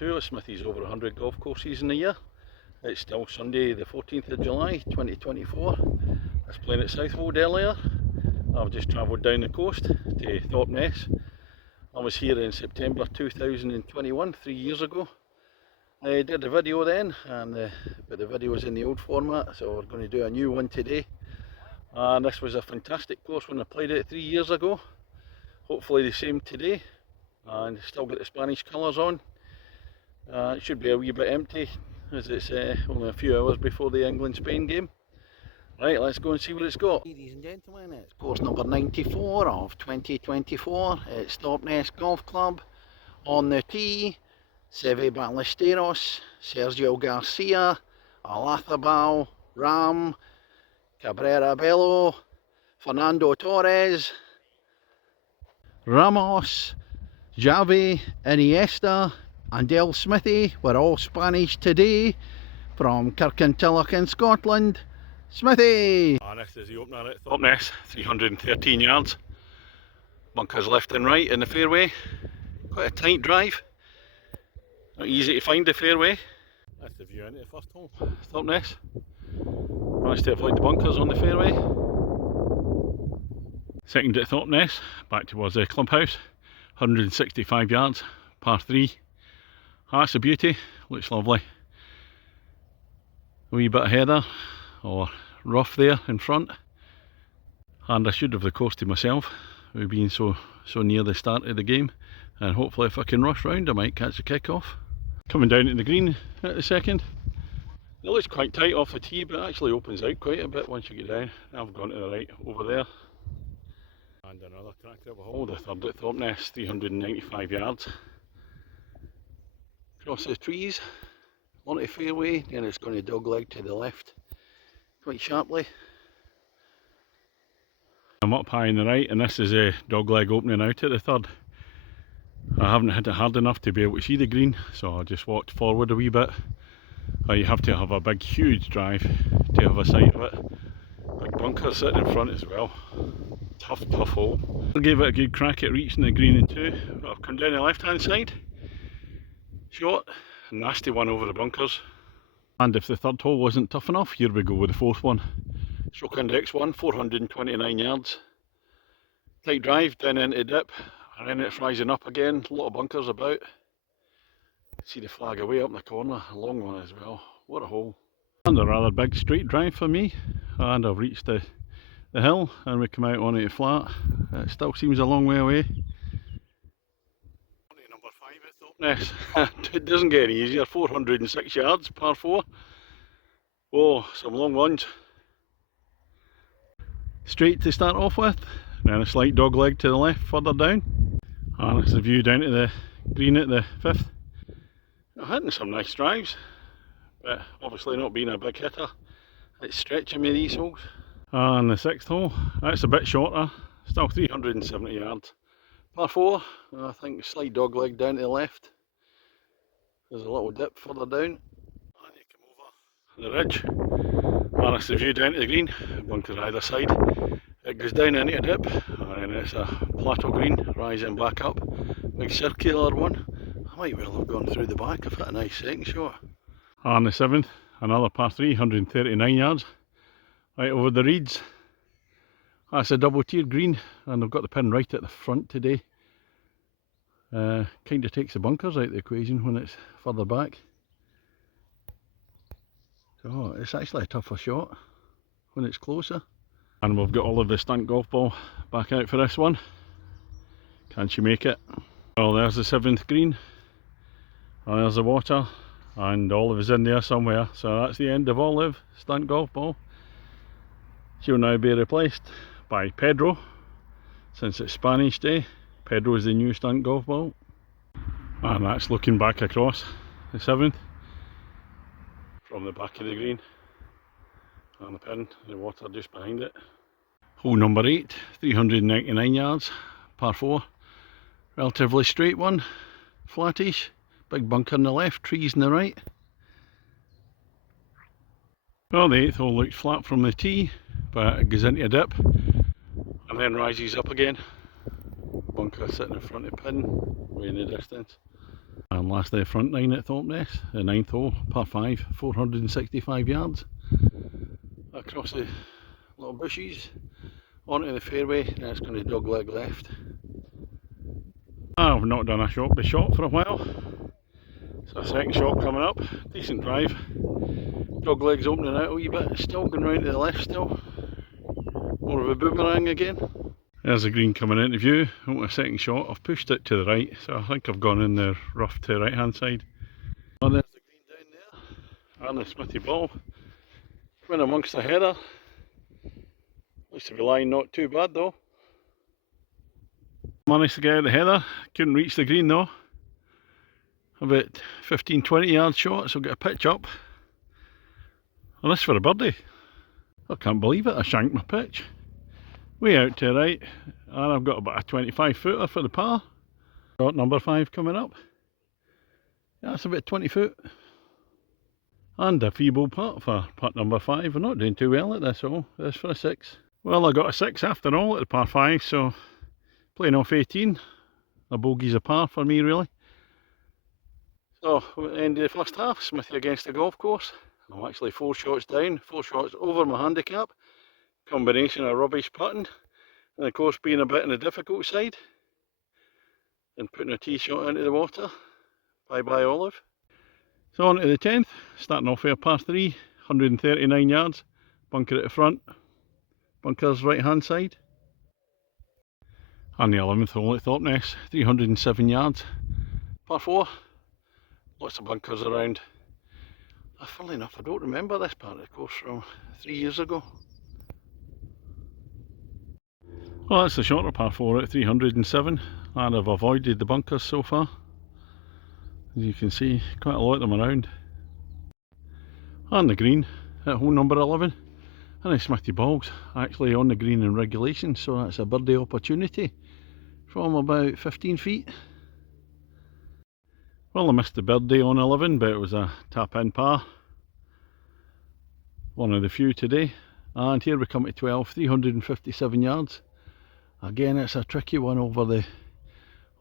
two of Smithy's over 100 golf courses in the year. It's still Sunday the 14th of July 2024. I was playing at Southwold earlier. I've just travelled down the coast to Thorpeness. I was here in September 2021, 3 years ago. I did a video then, but the video was in the old format, so we're going to do a new one today. And this was a fantastic course when I played it 3 years ago. Hopefully the same today, and still got the Spanish colours on. It should be a wee bit empty, as it's only a few hours before the England-Spain game. Right, let's go and see what it's got. Ladies and gentlemen, it's course number 94 of 2024. It's Thorpeness Golf Club. On the tee, Seve Ballesteros, Sergio Garcia, Alathabal, Ram, Cabrera Bello, Fernando Torres, Ramos, Javi, Iniesta and Del Smithy were all Spanish today from Kirkintilloch in Scotland. Smithy! This is the opener at Thorpeness, 313 yards. Bunkers left and right in the fairway. Quite a tight drive. Not easy to find the fairway. That's the view into the first hole, Thorpeness. Managed to avoid the bunkers on the fairway. Second at Thorpeness, back towards the clubhouse. 165 yards, par 3. That's a beauty, looks lovely. A wee bit of heather or rough there in front. And I should have the course to myself, we've been so near the start of the game. And hopefully if I can rush round I might catch a kick-off. Coming down to the green at the second. It looks quite tight off the tee, but it actually opens out quite a bit once you get down. I've gone to the right over there. And another cracker of a hole, the third at Thorpeness, 395 yards. Across the trees, onto fairway, then it's going to dogleg to the left quite sharply. I'm up high on the right, and this is a dogleg opening out at the third. I haven't hit it hard enough to be able to see the green, so I just walked forward a wee bit. You have to have a big huge drive to have a sight of it. Big bunker sitting in front as well. Tough hole. I gave it a good crack at reaching the green in two. I've come down the left hand side. Shot, a nasty one over the bunkers. And if the third hole wasn't tough enough, here we go with the fourth one. Stroke index 1, 429 yards. Tight drive down into dip, and then it's rising up again. A lot of bunkers about. See the flag away up in the corner, a long one as well. What a hole. And a rather big straight drive for me, and I've reached the hill and we come out onto the flat. It still seems a long way away. Number 5 at Thorpeness. It doesn't get any easier, 406 yards, par 4. Oh, some long ones. Straight to start off with, then a slight dog leg to the left further down. And it's the view down to the green at the 5th. I'm hitting some nice drives, but obviously not being a big hitter. It's stretching me these holes. And the 6th hole, that's a bit shorter, still 370 yards. Par 4, and I think slight dog leg down to the left. There's a little dip further down. And you come over the ridge. And it's the view down to the green, bunkers either side. It goes down into a dip, and it's a plateau green, rising back up. Big circular one. I might well have gone through the back if I had a nice second shot. And the 7th, another par 3, 139 yards. Right over the reeds. That's a double tiered green, and I've got the pin right at the front today. Kind of takes the bunkers out of the equation when it's further back. So it's actually a tougher shot when it's closer. And we've got all of the stunt golf ball back out for this one. Can she make it? Well, there's the 7th green. And there's the water. And Olive is in there somewhere. So that's the end of Olive, stunt golf ball. She'll now be replaced by Pedro. Since it's Spanish Day, Pedro is the new stunt golf ball. And that's looking back across the 7th. From the back of the green. And the pin, the water just behind it. Hole number 8, 399 yards, par 4. Relatively straight one, flattish. Big bunker on the left, trees on the right. Well, the 8th hole looks flat from the tee, but it goes into a dip and then rises up again. Bunker sitting in front of pin, way in the distance. And lastly, front 9 at Thorpeness, the 9th hole, par 5, 465 yards. Across the little bushes, onto the fairway, and it's going to dogleg left. I've not done a shot by shot for a while. So second shot coming up, decent drive. Dogleg's opening out a wee bit, still going round to the left still. More of a boomerang again. There's the green coming into view. On my second shot, I've pushed it to the right, so I think I've gone in the rough to the right hand side. And there's the green down there, and the Smithy ball. Went amongst the header. Looks to be lying not too bad though. Managed to get out the header, couldn't reach the green though. About 15-20 yard shot, so get a pitch up. And this for a birdie. I can't believe it, I shanked my pitch. Way out to the right, and I've got about a 25 footer for the par. Shot number 5 coming up. Yeah, that's about 20 foot. And a feeble putt for putt number 5. We're not doing too well at this hole. This for a 6. Well, I got a 6 after all at the par 5, so playing off 18. A bogey's a par for me really. So, end of the first half, Smithy against the golf course. I'm actually 4 shots down, 4 shots over my handicap. Combination of rubbish putting, and of course being a bit on the difficult side. And putting a tee shot into the water. Bye bye Olive. So on to the 10th, starting off with a par 3, 139 yards. Bunker at the front, bunker's right hand side. And the 11th hole at Thorpeness, 307 yards. Par 4, lots of bunkers around. Funnily enough, I don't remember this part of the course from 3 years ago. Well, that's the shorter par 4 at 307, and I've avoided the bunkers so far. As you can see, quite a lot of them around. And the green at hole number 11, and the Smithy balls actually on the green in regulation, so that's a birdie opportunity from about 15 feet. Well, I missed the birdie on 11, but it was a tap in par. One of the few today. And here we come to 12, 357 yards. Again, it's a tricky one over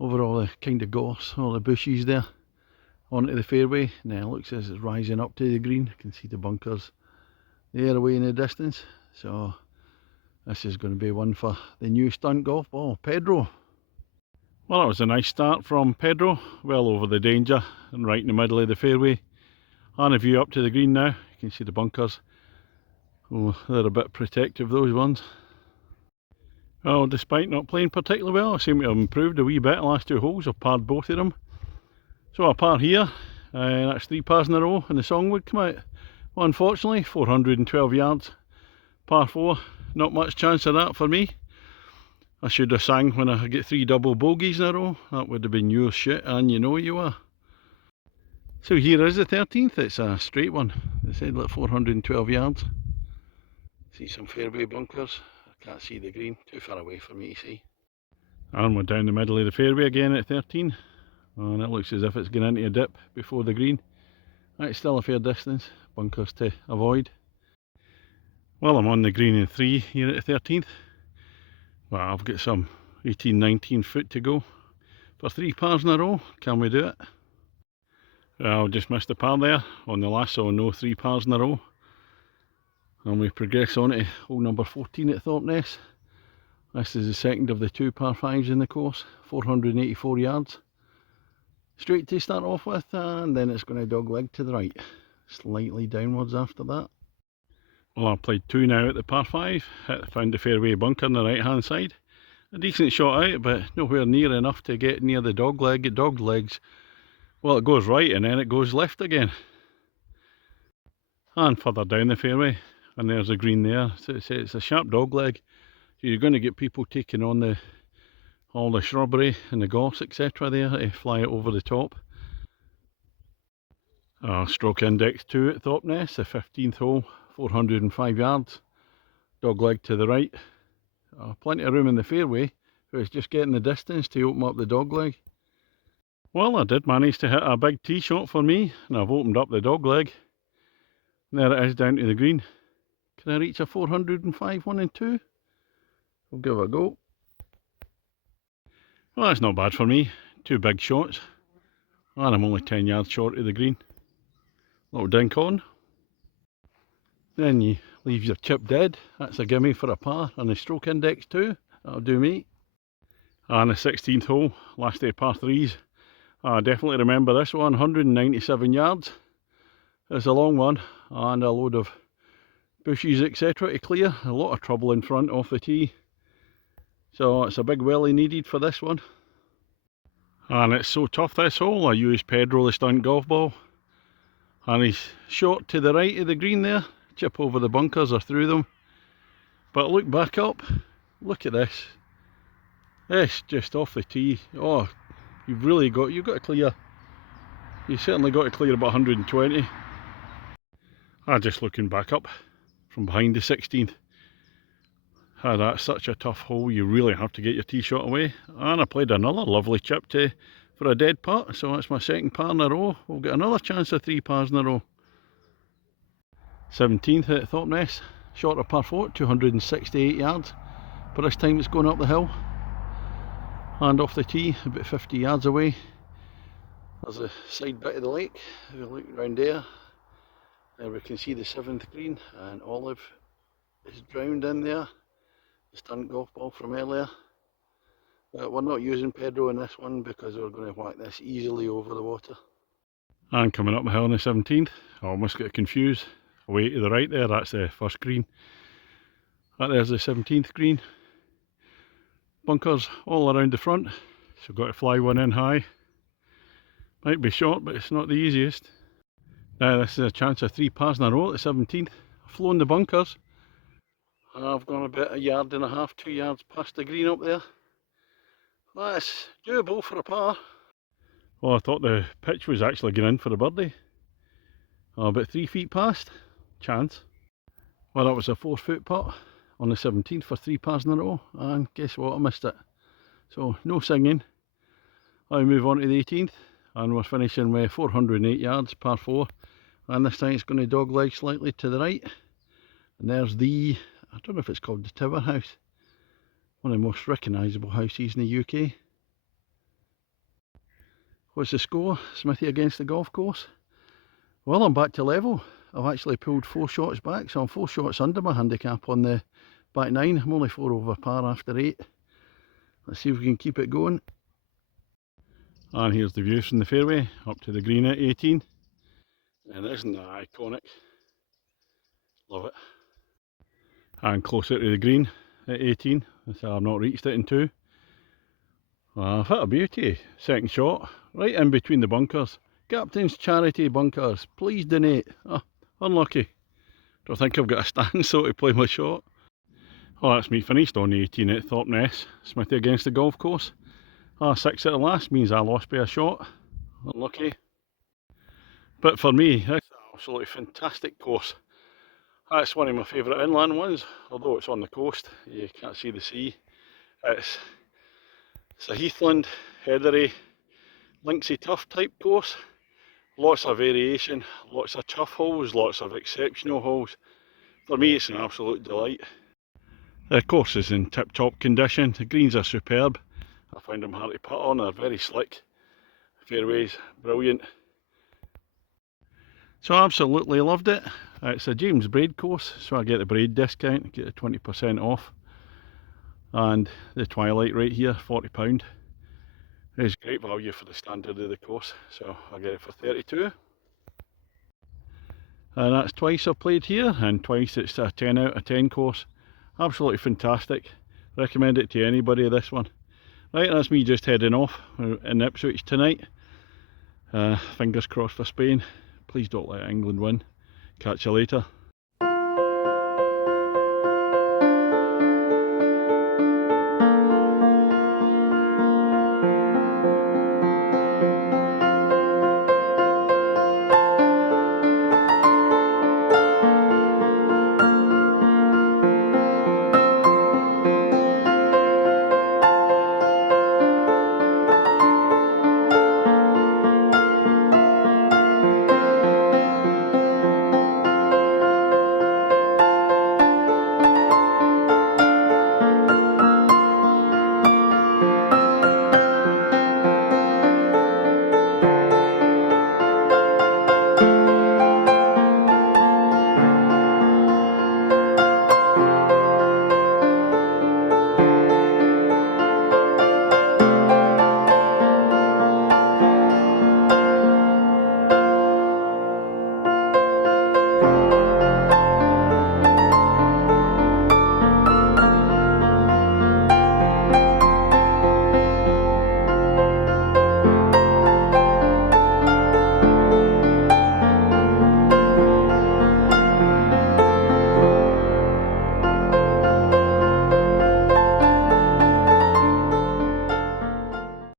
all the kind of gorse, all the bushes there, onto the fairway. Now it looks as it's rising up to the green. You can see the bunkers there away in the distance. So this is going to be one for the new stunt golf ball, Pedro. Well, that was a nice start from Pedro, well over the danger and right in the middle of the fairway. And a view up to the green now. You can see the bunkers. Oh, they're a bit protective, those ones. Well, despite not playing particularly well, I seem to have improved a wee bit the last 2 holes. I've parred both of them. So a par here, that's 3 pars in a row, and the song would come out. Well, unfortunately, 412 yards, par 4, not much chance of that for me. I should have sang when I get 3 double bogeys in a row. That would have been your shit, and you know you are. So here is the 13th, it's a straight one. They said like 412 yards. See some fairway bunkers. I can't see the green, too far away for me to see. And we're down the middle of the fairway again at 13. And it looks as if it's going into a dip before the green. It's still a fair distance, bunkers to avoid. Well, I'm on the green in 3 here at the 13th. Well, I've got some 18-19 foot to go. For 3 pars in a row, can we do it? Well, just missed the par there on the last, so no 3 pars in a row. And we progress on to hole number 14 at Thorpeness. This is the second of the 2 par 5s in the course, 484 yards. Straight to start off with, and then it's going to dogleg to the right, slightly downwards after that. Well, I've played 2 now at the par 5, found the fairway bunker on the right hand side. A decent shot out, but nowhere near enough to get near the dogleg. It doglegs, well, it goes right and then it goes left again. And further down the fairway, and there's a green there, so it's a sharp dogleg. So you're going to get people taking on all the shrubbery and the gorse etc. there to fly it over the top. Stroke index 2 at Thorpeness, the 15th hole, 405 yards, dogleg to the right. Plenty of room in the fairway, but it's just getting the distance to open up the dogleg. Well, I did manage to hit a big tee shot for me, and I've opened up the dogleg. There it is down to the green. Can I reach a 405 1 and 2? We'll give it a go. Well, that's not bad for me. 2 big shots. and I'm only 10 yards short of the green. Little dink on. Then you leave your chip dead. That's a gimme for a par, and the stroke index too. That'll do me. And the 16th hole, last day par 3s. I definitely remember this one, 197 yards. It's a long one, and a load of bushes etc to clear. A lot of trouble in front off the tee. So it's a big welly needed for this one. And it's so tough this hole. I used Pedro the stunt golf ball. And he's short to the right of the green there. Chip over the bunkers or through them. But look back up. Look at this. It's just off the tee. Oh, you've got to clear. You certainly got to clear about 120. Just looking back up from behind the 16th. That's such a tough hole. You really have to get your tee shot away. And I played another lovely chip for a dead putt. So that's my second par in a row. We'll get another chance of 3 pars in a row. 17th at Thorpeness. Short of par 4, 268 yards. But this time it's going up the hill. And off the tee, about 50 yards away. There's a side bit of the lake. If you look round there, we can see the 7th green, and Olive is drowned in there. The stunt golf ball from earlier. We're not using Pedro in this one because we're going to whack this easily over the water. And coming up the hill on the 17th, I almost got confused. Away to the right there, that's the first green. That there's the 17th green. Bunkers all around the front, so got to fly one in high. Might be short, but it's not the easiest. Now this is a chance of 3 pars in a row at the 17th. I've flown the bunkers. I've gone about 1.5 yards, 2 yards past the green up there. That's doable for a par. Well, I thought the pitch was actually going in for a birdie. About 3 feet past. Chance. Well, that was a 4-foot putt on the 17th for 3 pars in a row, and guess what, I missed it. So no singing. I move on to the 18th, and we're finishing with 408 yards, par 4, and this time it's going to dogleg slightly to the right. And there's I don't know if it's called the Tower House, one of the most recognisable houses in the UK. What's the score? Smithy against the golf course? Well, I'm back to level. I've actually pulled 4 shots back, so I'm 4 shots under my handicap on the back 9. I'm only 4 over par after 8. Let's see if we can keep it going. And here's the views from the fairway up to the green at 18. And isn't that iconic? Love it. And closer to the green at 18. So I've not reached it in 2. Well, I've hit a beauty. Second shot, right in between the bunkers. Captain's Charity bunkers, please donate. Oh, unlucky. Don't think I've got a stand so to play my shot. Oh, that's me finished on the 18 at Thorpeness. Smithy against the golf course. 6 at the last means I lost by a shot. Unlucky. But for me, that's an absolutely fantastic course. That's one of my favourite inland ones, although it's on the coast. You can't see the sea. It's a heathland, heathery, linksy tough type course. Lots of variation, lots of tough holes, lots of exceptional holes. For me it's an absolute delight. The course is in tip-top condition. The greens are superb. I find them hard to putt on, they're very slick. Fairways, brilliant. So I absolutely loved it. It's a James Braid course, so I get the Braid discount, get a 20% off. And the Twilight right here, £40. It's great value for the standard of the course, so I get it for 32. And that's twice I've played here, and twice it's a 10 out of 10 course. Absolutely fantastic. Recommend it to anybody, this one. Right, that's me just heading off in Ipswich tonight. Fingers crossed for Spain. Please don't let England win. Catch you later.